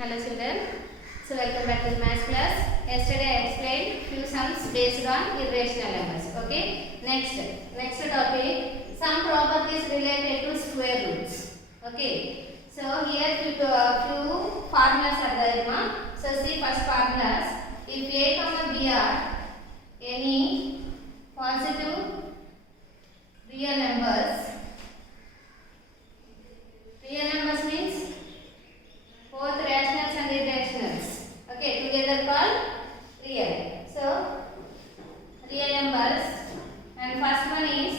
Hello children. So welcome back to the maths class. Yesterday I explained few sums based on irrational numbers. Okay. Next topic. Some properties related to square roots. Okay. So here few formulas are there, ma. So see first formulas. If a, b are any positive real numbers. Real numbers means both rationals and irrationals. Okay, together called real. So, real numbers, and first one is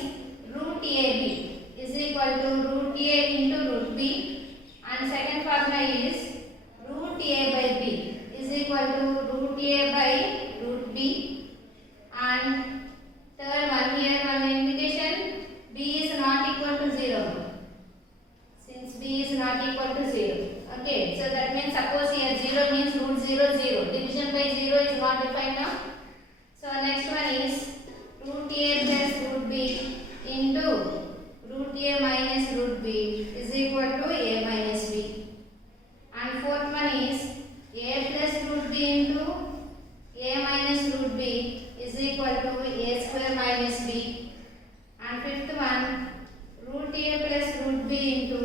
root AB is equal to root A into root B, and second formula is root A by B is equal to root A by root B, and third one, here one indication, B is not equal to 0. Since B is not equal to 0. Okay, so that means suppose here 0 means root 0, 0. Division by 0 is not defined now. So next one is root A plus root B into root A minus root B is equal to A minus B. And fourth one is A plus root B into A minus root B is equal to A square minus B. And fifth one, root A plus root B into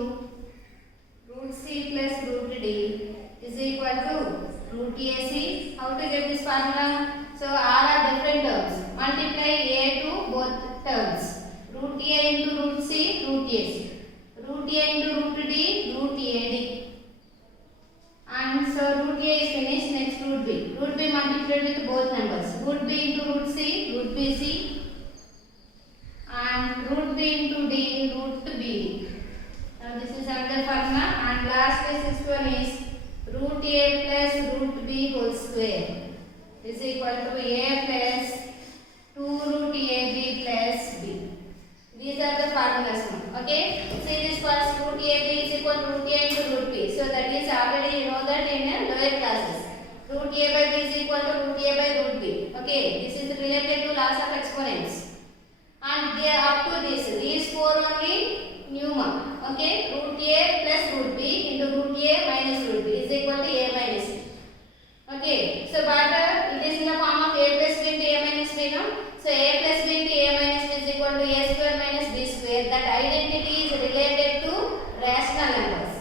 root C plus root D is equal to root AC. How to get this formula? So all are different terms. Multiply A to both terms. Root A into root C, root AC. Root A into root D, root AD. And so root A is finished. Next root B. Root B multiplied with both numbers. Root B into root C, root BC. And root B into D, root B. Now this is another formula, and lastly sixth one is root A plus root B whole square is equal to A plus 2 root AB plus B. These are the formulas now. Okay. See this first root AB is equal to root A into root B. So that is already you know that in lower classes. Root A by B is equal to root A by root B. Okay. This is related to laws of exponents. And they up to these four only Newman. Okay, root A plus root B into root A minus root B is equal to A minus B. Okay, so but it is in the form of A plus B into A minus B now. So A plus B into A minus B is equal to A square minus B square. That identity is related to rational numbers.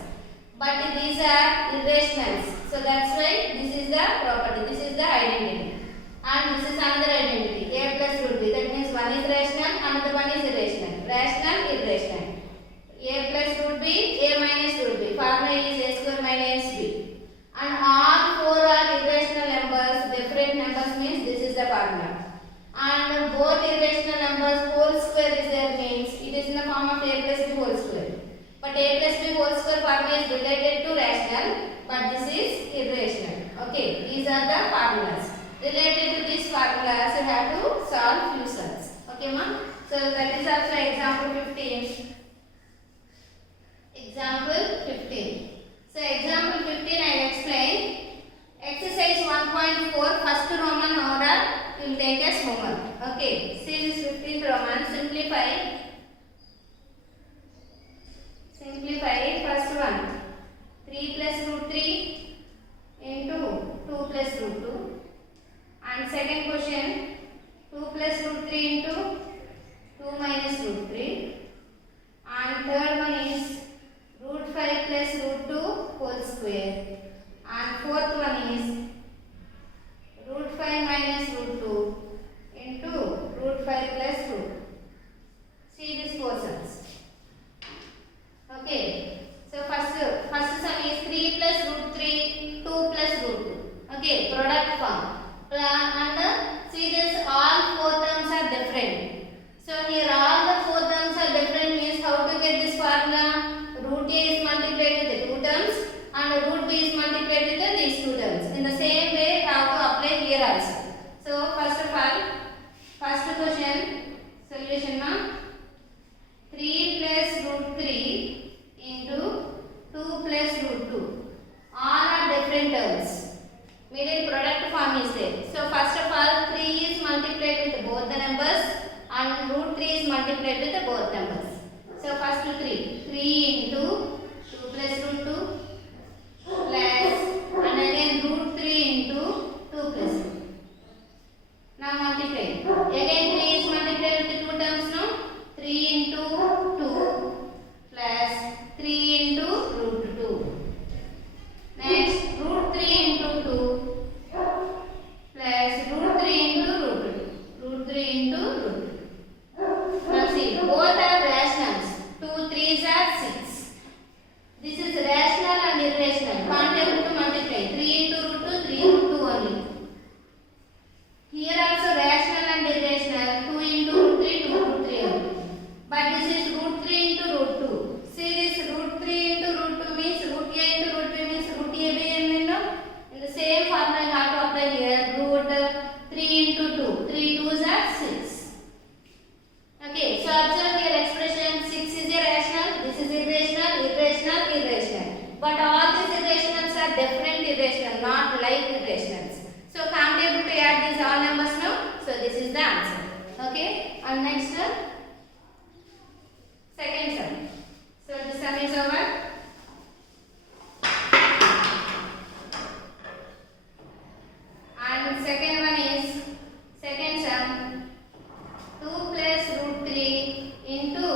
But these are irrationals. So that's why this is the property, this is the identity. And this is another identity, A plus root B. That means one is rational, another one is irrational. Rational, irrational. A plus root B, A minus root B. Formula is A square minus B. And all four are irrational numbers. Different numbers means this is the formula. And both irrational numbers whole square is there means it is in the form of A plus B whole square. But A plus B whole square formula is related to rational, but this is irrational. Okay, these are the formulas. Related to these formulas, you have to solve few sums. Okay, ma'am? So that is also example 15. Example 15. So example 15 I will explain. Exercise 1.4 first Roman order will take as homework. Okay. See this 15th Roman. Simplify. First one. 3 plus root 3 into 2 plus root 2. And second question. 2 plus root 3 into 2 minus root 3. And third one is root 5 plus root 2 whole square. And fourth one is root 5 minus root 2 into root 5 plus root. See these four sums. Okay. So first sum is 3 plus root 3, 2 plus root 2. Okay, product form. And see this all four terms are different. So here all the four terms are different means how to get this formula? Root A is multiplied with the two terms and root B is multiplied with these two terms. In the same way, we have to apply here also. So first of all, first question, solution na 3 plus root 3 into 2 plus root 2. All are different terms. Middle product form is there. So first of all, 3 is multiplied with both the numbers and root 3 is multiplied are different irrational, not like irrationals. So can't able to add these all numbers now. So this is the answer. Okay. And next second sum. So the sum is over. And second one is second sum 2 plus root 3 into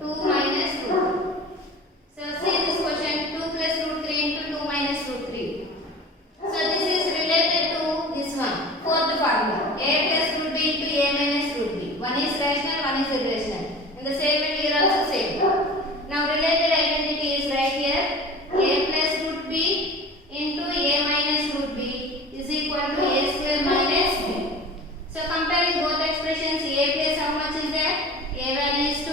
2 minus root 2. So see this question 2 plus root 3 into 2 minus root 3. So this is related to this one, fourth formula. A plus root b into a minus root b. One is rational, one is irrational. In the same way here also same. Now related identity is right here. A plus root b into a minus root b is equal to a square minus b. So comparing both expressions, a plus how much is there? A value is 2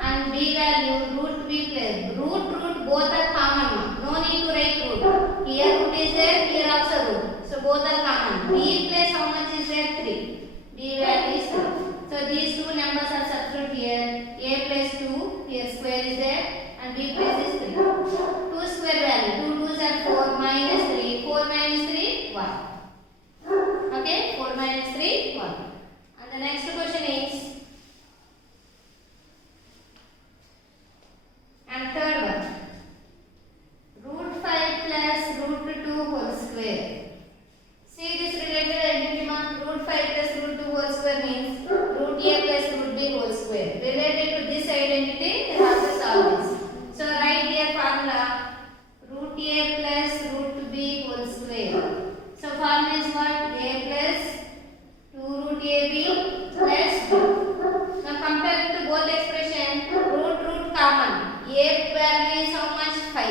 and b value root b plus. Root both are common. No need to write root. Here root is there, here also root. So both are common. B plus how much is there? 3. B value is 3. So these two numbers are substituted here. A plus 2, here square is there and b plus is 3. 2 square value, 2 2s are 4 minus 3. 4 minus 3, 1. Okay, 4 minus 3, 1. And the next question is, and third one, root 5 plus root 2 whole square. See this related identity mark, root 5 plus root 2 whole square means root a plus root b whole square. Related to this identity, we have to solve this. So write here formula, root a plus root b whole square. So formula is what? A plus 2 root ab plus 2. Now comparing to both expression, root common. A value is how much? 5.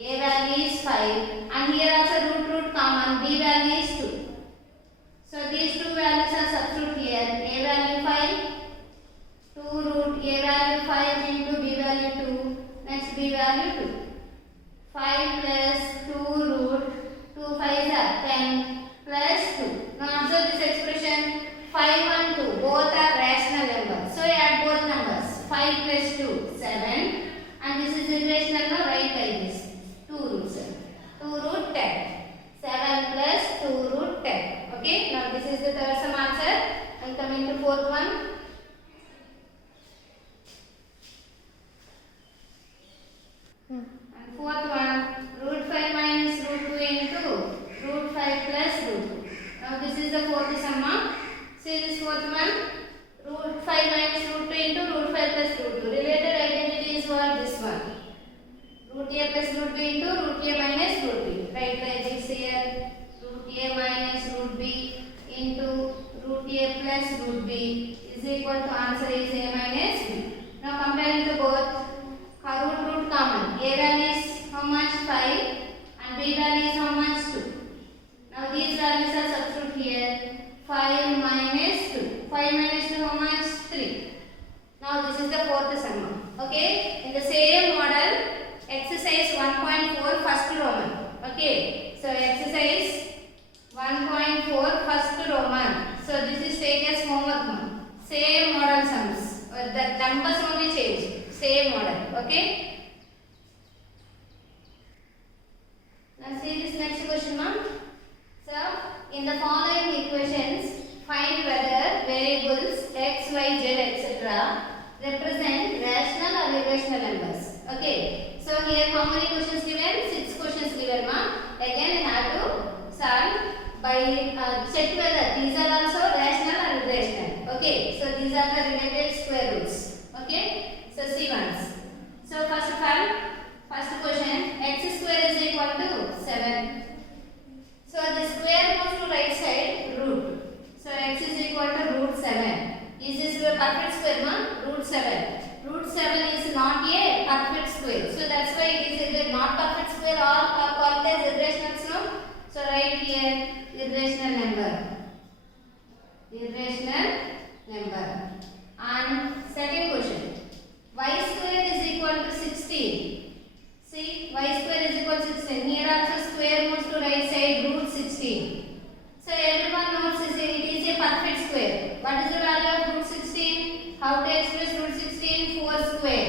A value is 5 and here also root common. B value is 2. So these two values are substituted here. A value 5, 2 root A value 5 into B value 2. Next B value 2. 5 plus 2 root 2 5s are 10 plus 2. Now observe this expression 5 and 2 both are rational numbers. So add both numbers. 5 plus 2 7 and this is irrational. Now write like this 2 root 7. 2 root 10. 7 plus 2 root 10. Okay. Now this is the third sum answer. And coming to fourth one. And fourth one, root 5 minus root 2 into root 5 plus root 2. Now this is the fourth sum. See this fourth one, root 5 minus root 2 into root 5 plus root 2. Related identity is what? This one. Root a plus root b into root a minus root b. Write like this here, root a minus root b into root a plus root b is equal to answer is a minus b. Now comparing to both, root common. A value is how much? 5 and b value is how much? 2. Now these values are substituted here. 5 minus 2. 5 minus 2 how much? 3. Now this is the fourth sum. Okay. In the same model, exercise 1.4 first Roman. Okay. So exercise 1.4 first Roman. So this is take as homework one. Same model sums. The numbers only change. Same model. Okay. Now see this next question, ma'am. So in the following equations, find whether variables x, y, z, etc. represent rational or irrational numbers. Okay. So here how many questions given? 6 questions given, ma'am. Again, we have to solve by check whether these are also rational or irrational. Okay. So these are the related square roots. Okay. So see once. So first of all, first question, x square is equal to 7. So the square goes to right side, root. So x is equal to root 7. Is this a perfect square, ma? Root 7. Root 7 is not a perfect square. So that's why it is a not perfect square. All are called as irrational. No? So write here irrational number. Irrational number. And second question, y square is equal to 16. See, y square is equal to 16. Here also square moves to right side, root 16. So everyone knows it is a perfect square. What is the value of root 16? How to express root 16? 4 square.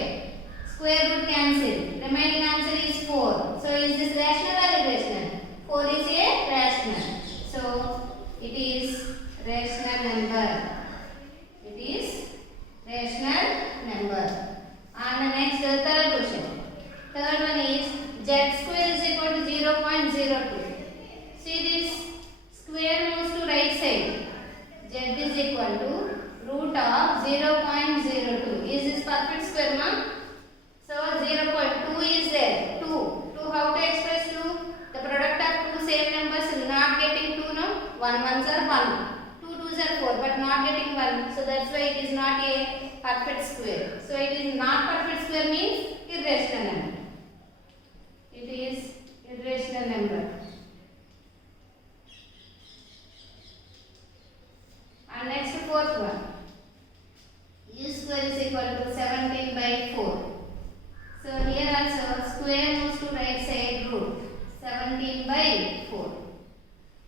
Square root cancel. Remaining answer is 4. So is this rational or irrational? not getting 1. So that's why it is not a perfect square. So it is not perfect square means irrational number. It is irrational number. And next fourth one. U square is equal to 17 by 4. So here also square moves to right side root 17 by 4.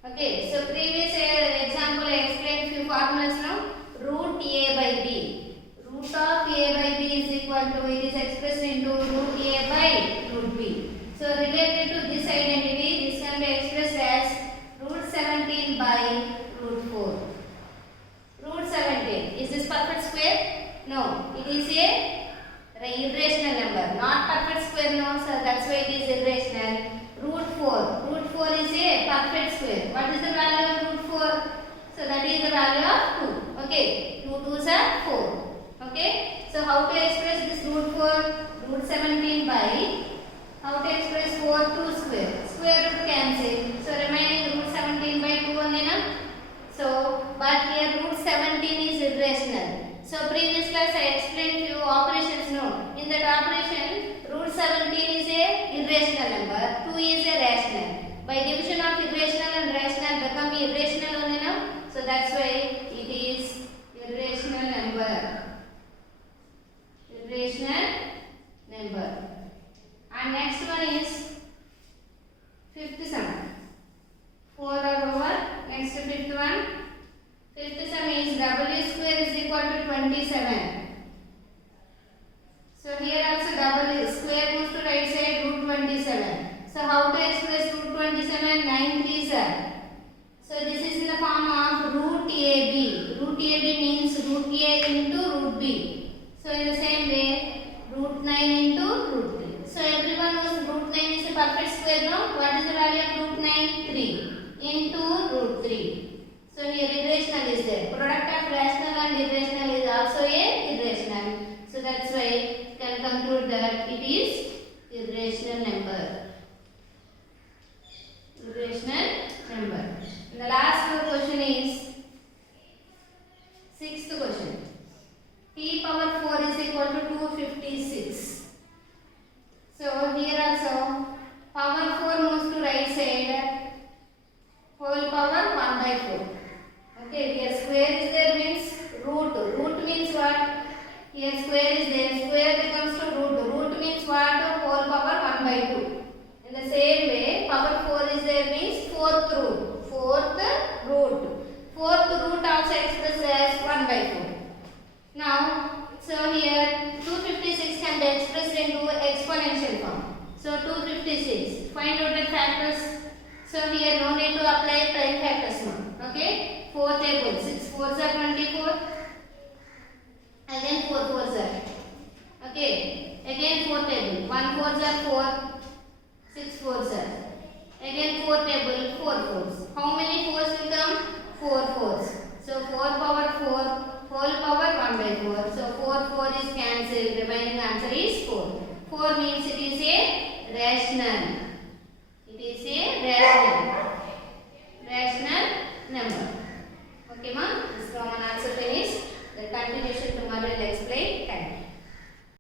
Okay, so previous example I explained few formulas now. Root a by b. Root of a by b is equal to, it is expressed into root a by root b. So related to this identity, this can be expressed as root 17 by root 4. Root 17, is this perfect square? No, it is a irrational number, not perfect square. No, so that's why it is irrational. Root 4. Root 4 is a perfect square. What is the value of root 4? So that is the value of 2. Okay, 2 2s are 4. Okay, so how to express this root 4? Root 17 by, how to express 4 2 square? Square root cancel. So remaining root 17 by 2 only na? So, but here root 17 is irrational. So previous class I explained few operations. No, in that operation root 17 is a irrational number, 2 is a rational. By division of irrational and rational become irrational only now. So that's why it is irrational number. Irrational number. And next one is fifth sum. 4 are over. Next fifth one. Fifth sum is w square is equal to 27. So here also w square moves to right side root 27. So how to express root 27? 9 3s are. So this is in the form of root ab. Root ab means root a into root b. So in the same way, root 9 into root 3. So everyone knows root 9 is a perfect square. No? What is the value of root 9? 3 into root 3. So here irrational is there. Product of rational and irrational is also a irrational. So that's why you can conclude that it is irrational number. Irrational number. And the last question is sixth question. T power 4 is equal to 256. So here also power 4 moves to right side. Whole power 1 by 4. Okay, here square is there means root. Root means what? Here square is there. Square becomes to root. Root means what? Whole power 1 by 2. In the same way, power 4 is there means fourth root. Fourth root. Fourth root also expressed as 1 by 4. Now, so here 256 can be expressed into exponential form. So 256. Find out the factors. So here no need to apply prime factors now. Okay. 4 table. 6 4s are 24. Again 4 4s are. Okay. Again 4 table. 1 4s are 4. 6 4s are. Again 4 table. 4 4s. How many 4s will come? 4 4s. So 4 power 4. Whole power 1 by 4. So 4 4 is cancelled. Remaining answer is 4. 4 means it is a rational. It is a rational number. Okay, ma'am? This is from an